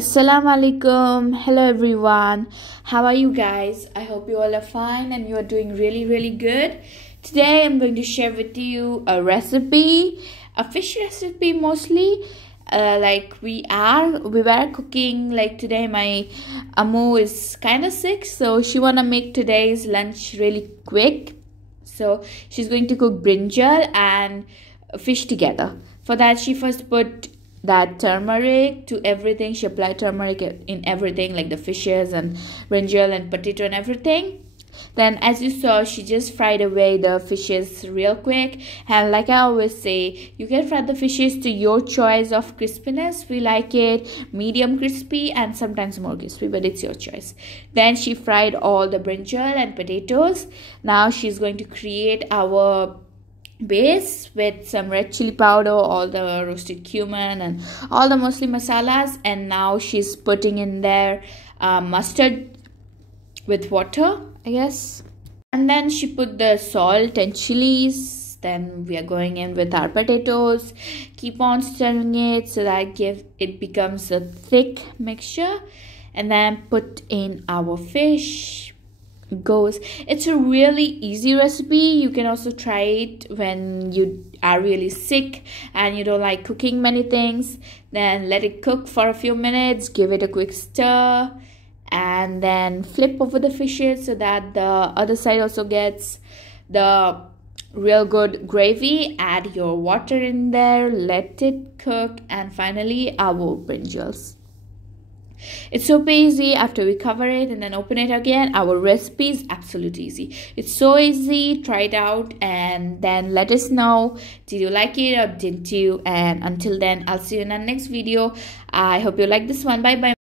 Assalamu alaikum. Hello everyone. How are you guys? I hope you all are fine and you are doing really good. Today I'm going to share with you a recipe, a fish recipe mostly. We were cooking. Like today my Amu is kind of sick, so she wanna make today's lunch really quick. So she's going to cook brinjal and fish together. For that, she first put that turmeric to everything. She applied turmeric in everything, like the fishes and brinjal and potato and everything. Then, as you saw, she just fried away the fishes real quick. And like I always say, you can fry the fishes to your choice of crispiness. We like it medium crispy and sometimes more crispy, but it's your choice. Then she fried all the brinjal and potatoes. Now she's going to create our base with some red chili powder, all the roasted cumin and all the mostly masalas. And now she's putting in there mustard with water, I guess. And then she put the salt and chilies. Then we are going in with our potatoes. Keep on stirring it so that it becomes a thick mixture. And then put in our fish. It's a really easy recipe. You can also try it when you are really sick and you don't like cooking many things. Then let it cook for a few minutes, give it a quick stir, and then flip over the fishes so that the other side also gets the real good gravy. Add your water in there, let it cook, and finally our brinjals. It's super easy. After we cover it and then open it again, our recipe is absolutely easy. It's so easy. Try it out and then let us know, did you like it or didn't you? And until then, I'll see you in our next video. I hope you like this one. Bye bye.